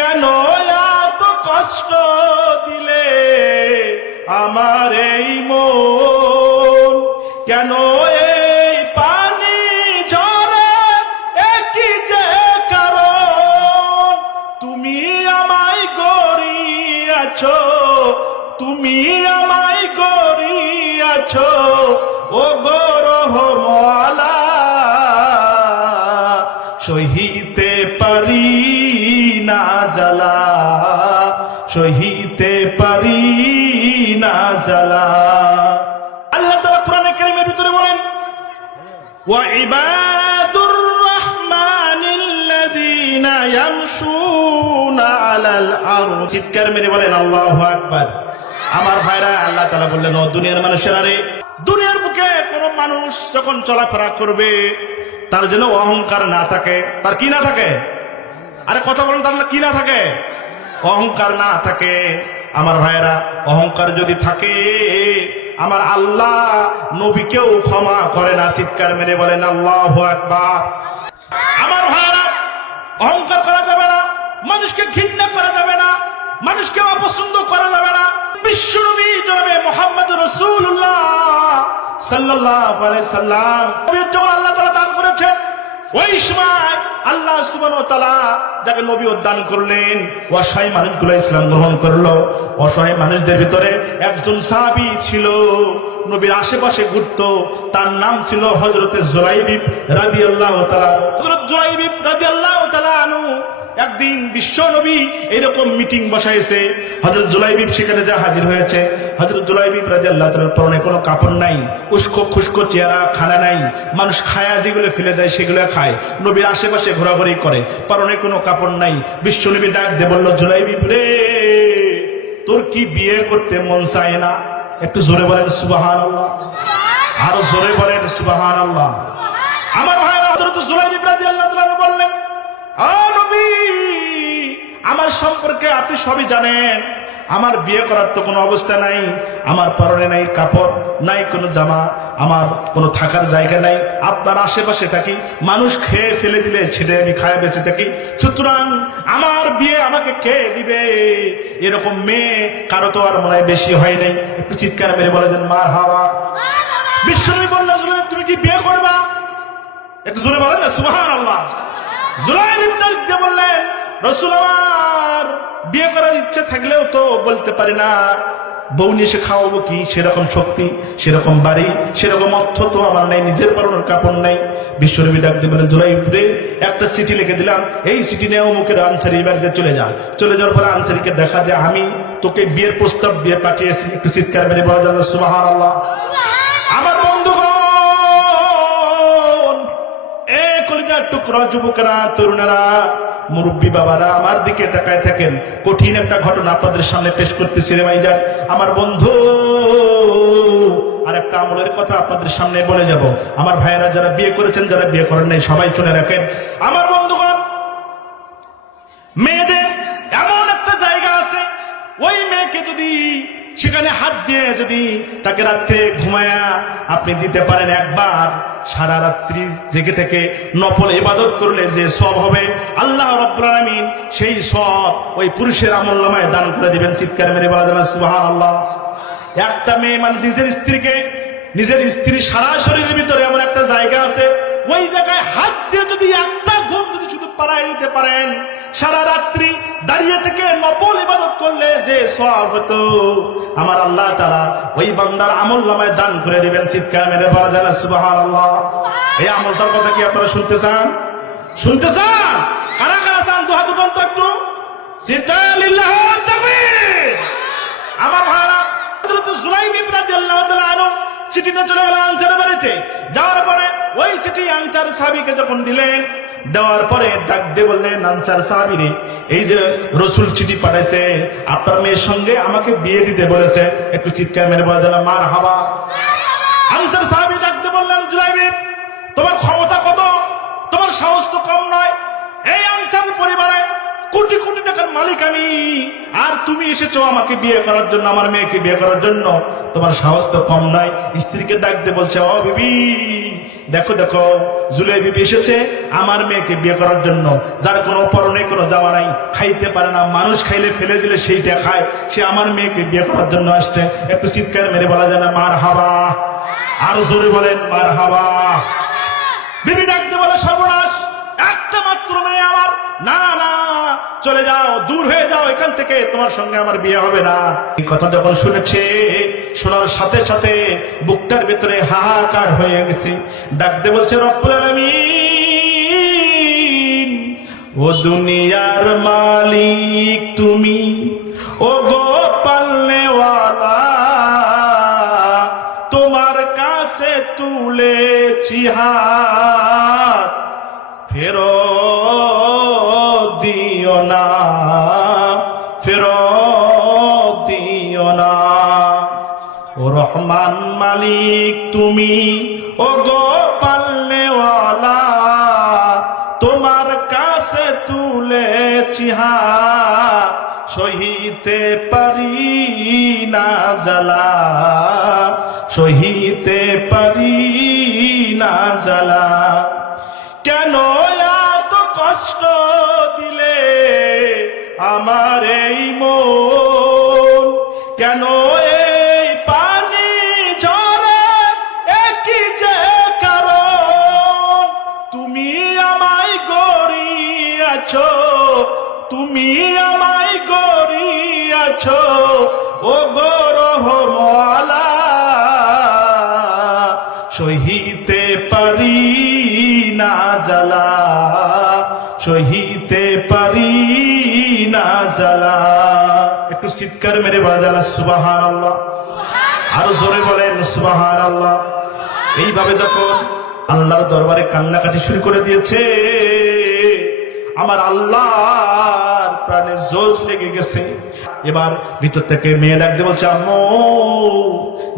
কেন এত কষ্ট দিলে আমার এই মন? কেন এই পানি ঝরে? একই যে কারণ? তুমি আমায় গড়িয়াছ তুমি আমায় গড়িয়াছ ও গরহ মালা وعباد الرحمن الذين يمشون على الارض চিৎকার মেরে বলেন আল্লাহু আকবার আমার ভাইরা আল্লাহ তাআলা বললেন ও দুনিয়ার মানুষেরা রে দুনিয়ার বুকে কোন মানুষ যখন চলাফেরা করবে তার যেন অহংকার না থাকে তার কি না থাকে আরে কথা বলেন তার কি না থাকে অহংকার না থাকে আমার ভাইরা অহংকার যদি থাকে, আমার আল্লাহ নবীকেও ক্ষমা করে না, চিৎকার মেরে বলেন, আল্লাহ আমার ভাইরা অহংকার করা যাবে না, মানুষকে ঘৃণা করা যাবে না, মানুষকে অপছন্দ করা যাবে না। বিশ্বনবী জনাবে মোহাম্মদ রসুল্লাহ সাল্লাহ সাল্লাম আল্লাহ তালা ওই সময় আল্লাহ তালা যাকে নবী উদ্যান করলেন, অসহায় মানুষগুলো ইসলাম গ্রহণ করল। অসহায় মানুষদের ভিতরে একজন সাহাবি ছিল, নবীর আশেপাশে ঘুরত। তার নাম ছিল হজরতে জোরাইবিব রাদি আল্লাহ তালা হজরত জোরাইবিব রাদি আল্লাহ তালা আনু একদিন বিশ্ব নবী এরকম মিটিং বসাইছে। হজরত জুলাইবিব সেখানে যা হাজির হয়েছে। হজরত জুলাইবিব রাজি আল্লাহ তালার পরনে কোনো কাপড় নাই, উস্কো খুস্কো চেহারা, খানা নাই। মানুষ খায়া যেগুলো ফেলে দেয় সেগুলো খায়। নবীর আশেপাশে ঘোরাঘুরি করে, পরনে কোনো কাপড় নাই। বিশ্ব নবী ডাক দে বলল জুলাইবিব রে, তোর কি বিয়ে করতে মন চায় না? একটু জোরে বলেন সুবাহান আল্লাহ আরও জোরে বলেন সুবাহান আল্লাহ আমার সম্পর্কে আপনি সবই জানেন। আমার বিয়ে করার তো কোনো অবস্থা নাই আমার পরনে নাই কাপড় নাই কোনো জামা আমার কোনো থাকার জায়গা নাই আপনার আশেপাশে থাকি মানুষ খেয়ে ফেলে দিলে ছেড়ে আমি খায় বেঁচে থাকি। সুতরাং আমার বিয়ে আমাকে কে দিবে? এরকম মেয়ে কারও তো আর মনে বেশি হয় নাই। একটু চিৎকার মেরে বলে দেন মার হাওয়া বিশ্বনবী বললেন "জুলাইব, তুমি কি বিয়ে করবা? একটু জোরে বলেন না সুবহান আল্লাহ আলিদা বললেন রসুল আমার বিয়ে করার ইচ্ছা থাকলেও তো বলতে পারি না। বউ নিয়ে এসে খাওয়াবো কি? সেরকম শক্তি সেরকম বাড়ি সেরকম অর্থ তো আমার নাই নিজের পরনের কাপড় নাই। বিশ্বনবী ডাক দিয়ে বলেন জুলাইবরে একটা সিটি লিখে দিলাম এই সিটি নিয়ে অমুকের আনসারি বাড়িতে চলে যা। চলে যাওয়ার পরে আনসারিকে দেখা যায় আমি তোকে বিয়ের প্রস্তাব দিয়ে পাঠিয়েছি। একটু চিৎকার মেরে বলা যাবে সুবাহান আল্লাহ আমার বন্ধুগণ এ কলিজার টুকরা যুবকরা তরুণেরা মুরব্বী বাবারা আমার দিকে তাকায় থাকেন। কঠিন একটা ঘটনা আপনাদের সামনে পেশ করতেছি রে ভাইজান আমার বন্ধু আর একটা আমলের কথা আপনাদের সামনে বলে যাব। আমার ভাইয়েরা যারা বিয়ে করেছেন, যারা বিয়ে করেন নাই, সবাই শুনে রাখেন। আমার বন্ধুগণ, মেয়েদের এমন একটা জায়গা আছে, ওই মেয়েকে যদি সেখানে হাত দিয়ে যদি তাকে রাত্রে ঘুমায়া আপনি দিতে পারেন একবার, সারা রাত্রি জেগে থেকে নফল ইবাদত করলে যে সব হবে, আল্লাহ রব্বুল আলামিন সেই সব ওই পুরুষের আমল নামায় দান করে দিবেন। চিৎকার মেরে বলা সুবহানাল্লাহ। একটা মেয়ে মানে নিজের স্ত্রীকে, নিজের স্ত্রী সারা শরীরের ভিতরে এমন একটা জায়গা আছে, ওই জায়গায় হাত দিয়ে যদি একটা পাড়ায় দিতে পারেন। সারা রাত্রি দাঁড়িয়ে থেকে নফল ইবাদত করলে যে সব হতো। আমার আল্লাহ তারা ওই বান্দার আমল নামায় দান করে দিবেন, চিৎকার মেরে বলা যায় সুবাহান আল্লাহ এই আমলটার কথা কি আপনারা শুনতে চান? শুনতে চান? কারা কারা চান? দু হাত উঠান একটু। আমার ভাইরা জুলাইব রাদিয়াল্লাহু তাআলা আনহু চিঠিটা চলে গেল আনসারের বাড়িতে। যাওয়ার পরে ওই চিঠি আনসার সাহাবীকে যখন দিলেন দেওয়ার পরে ডাক দিয়ে বললেন, আনসার সাহাবীরে এই যে রসুল চিঠি পাঠাইছে, আপনার মেয়ের সঙ্গে আমাকে বিয়ে দিতে বলেছে, একটু চিৎকার মেরে বলা যেন মার হাবা। আনসার সাহাবী ডাক দিয়ে বললেন তোমার ক্ষমতা কত? তোমার সাহস তো কম নয়। এই আনসারের পরিবারে কোটি কোটি টাকার মালিক আমি। আর তুমি এসেছ আমাকে বিয়ে করার জন্য, আমার মেয়েকে বিয়ে করার জন্য। তোমার সাহস তো কম নয়। স্ত্রীকে ডাক দিয়ে বলছে, ও বিবি দেখো দেখো জুলাই বিবি এসেছে আমার মেয়েকে বিয়ে করার জন্য। যার কোনো পরনে কোনো জামা নাই খাইতে পারে না মানুষ খাইলে ফেলে দিলে সেইটা খায়। সে আমার মেয়েকে বিয়ে করার জন্য আসছে। একটু চিৎকার মেরে বলা যায় না মার হাবা আর জোরে বলেন মার হাবা বিবি ডাকতে বলে সর্বনাশ। একটা মাত্র মেয়ে আমার। না না চলে যাও, দূর হয়ে যাও, এখান থেকে তোমার সঙ্গে আমার বিয়ে হবে না। এই কথা যখন শুনেছে, শোনার সাথে সাথে বুকটার ভিতরে হাহাকার হয়ে গেছে। ডাকতে বলছে, রব্বুল আলামিন, ও দুনিয়ার মালিক তুমি ও গো তোমার কাছে তুলেছি হাত ফেরো দিও না ফেরো দিও না। ও রহমান মালিক, তুমি ও গো তোমার কাছে তুলেছি হাত সহিতে পারি না জ্বালা, সহিতে পারি পারি না জ্বালা, সহিতে পারি না জ্বালা। একটু চিৎকার মেরে বাজালা সুবাহার আল্লাহ আর জোরে বলেন সুবাহার আল্লাহ এইভাবে যখন আল্লাহর দরবারে কান্নাকাটি শুরু করে দিয়েছে আমার আল্লাহর প্রাণে জোজ লেগে গেছে। এবার ভিতর থেকে মেয়ে ডাকতে বলছে, আম্মু,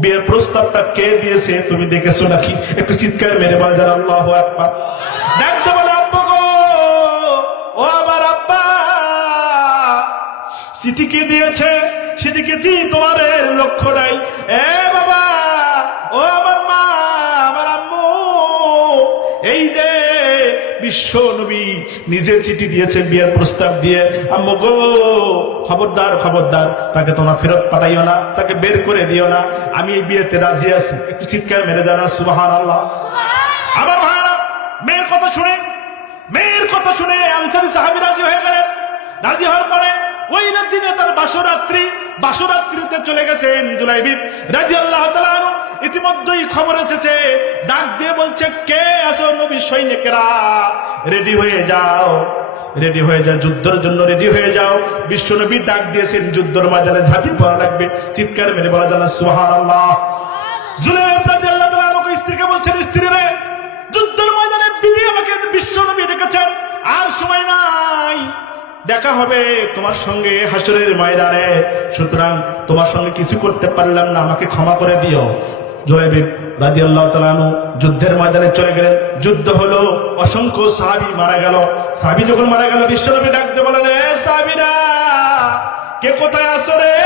বিয়ের প্রস্তাবটা কে দিয়েছে তুমি দেখেছ নাকি? একটু চিৎকার মেরে বাজার আল্লাহ একবার ডাকতে বলে, আব্বু গো, ও আমার আব্বা, চিঠি কে দিয়েছে? সেদিকে দি তোমার লক্ষ্য নাই? এ বাবা, ও আমার বিশ্ব নবী নিজে চিঠি দিয়েছে বিয়ের প্রস্তাব দিয়ে আম্মু গো খবরদার খবরদার তাকে তোমরা ফেরত পাঠাইও না তাকে বের করে দিও না আমি এই বিয়েতে রাজি আছি। একটু চিৎকার মেরে জানা সুবাহান আল্লাহ আমার ভাইরা মেয়ের কথা শুনে মেয়ের কথা শুনে আনসারি সাহাবি রাজি হয়ে গেলেন। রাজি হওয়ার পরে ওই দিনে তার বাসরাত্রি বাসরাত্রিতে চলে গেছেন জুলাইবিব রাজি আল্লাহ ইতিমধ্যেই খবর এসেছে, ডাক দিয়ে বলছে, কে আসো নবী সৈনিকেরা? রেডি হয়ে যাও রেডি হয়ে যাও, যুদ্ধের জন্য রেডি হয়ে যাও। বিশ্বনবী ডাক দিয়েছেন, যুদ্ধের ময়দানে ঝাঁপিয়ে পড়া লাগবে। চিৎকার মেরে বলা জানা সুহান আল্লাহ বলছেন, স্ত্রী রে ময়দানে বিশ্বনবী ডেকেছেন, আর সময় নাই। দেখা হবে তোমার সঙ্গে সুতরাং তোমার সঙ্গে কিছু করতে পারলাম না, আমাকে ক্ষমা করে দিও। জয়বিব রাজি আল্লাহ তালানু যুদ্ধের ময়দানে চলে গেলেন। যুদ্ধ হলো, অসংখ্য সাহাবি মারা গেল। সাহাবি যখন মারা গেল, বিশ্বনবী ডাকতে বলেন এ সাহাবিরা, কে কোথায় আসো রে?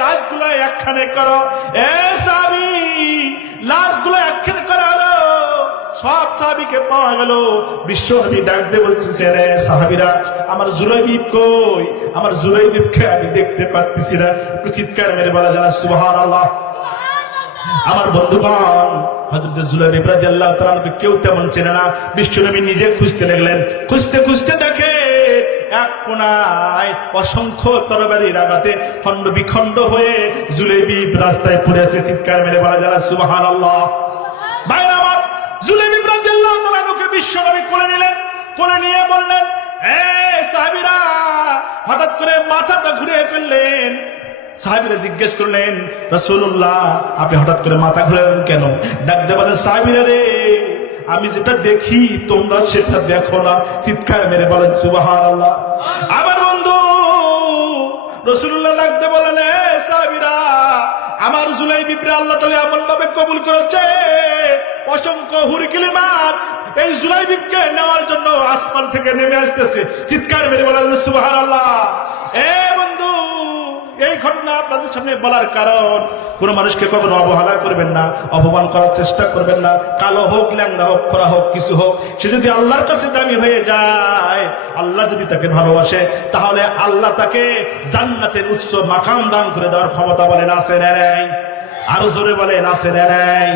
লাশগুলো একখানে করো। এ সাহাবি, লাশগুলো একখানে করা হলো। সব সাহাবিকে পাওয়া গেল। বিশ্ব নবী ডাক দিয়ে বলছে রে সাহাবিরা, আমার জুলাইবিব কই? আমার জুলাইবিবকে আমি দেখতে পারতেছি না। চিৎকার মেরে বলা, জানা সুবহান আল্লাহ আমার বন্ধুগণ হজরত জুলাইবিব রাদিয়াল্লাহু তাআলাকে কেউ তেমন চেনে না। বিশ্ব নবী নিজে খুঁজতে লাগলেন খুঁজতে খুঁজতে দেখে এক কোনায় অসংখ্য তরবারির আঘাতে খণ্ড বিখণ্ড হয়ে জুলেবিব রাস্তায় পড়ে আছে চিৎকার মেরে বলা যারা সুবাহান আল্লাহ বাইরে আমার জুলেবিব রাদিয়াল্লাহু তাআলাকে বিশ্বনবী কোলে নিলেন, কোলে নিয়ে বললেন, এ সাহাবীরা, হঠাৎ করে মাথাটা ঘুরে ফেললেন। সাহাবিরা জিজ্ঞেস করলেন রসুল্লাহ আপনি হঠাৎ করে মাথা ঘুরালেন কেন? ডাক দেবেন সাহাবিরা রে, আমি যেটা দেখি, তোমরা সেটা দেখো না। চিৎকার মেরে বলেন সুবাহান আল্লাহ আমার বন্ধু রসুল্লাহ লাগতে বলেন আমার জুলাই বিপ্রে আল্লাহ তালা এমন ভাবে কবুল করেছে, অসংখ্য এই জুলাই বিপকে নেওয়ার জন্য আসমান থেকে নেমে আসতেছে। চিৎকার মেরে বলেন সুবাহান আল্লাহ এ বন্ধু এই ঘটনা আপনাদের সামনে বলার কারণ, কোন মানুষকে কখনো অবহেলা করবেন না, অপমান করার চেষ্টা করবেন না, কালো হোক, ল্যাংড়া হোক খরা হোক, কিছু হোক, সে যদি আল্লাহর কাছে দামি হয়ে যায়, আল্লাহ যদি তাকে ভালোবাসে, তাহলে আল্লাহ তাকে জান্নাতের উচ্চ মাকাম দান করে দেওয়ার ক্ষমতা বলেন, আছে নেই? আরও জোরে বলেন, আছে নেই?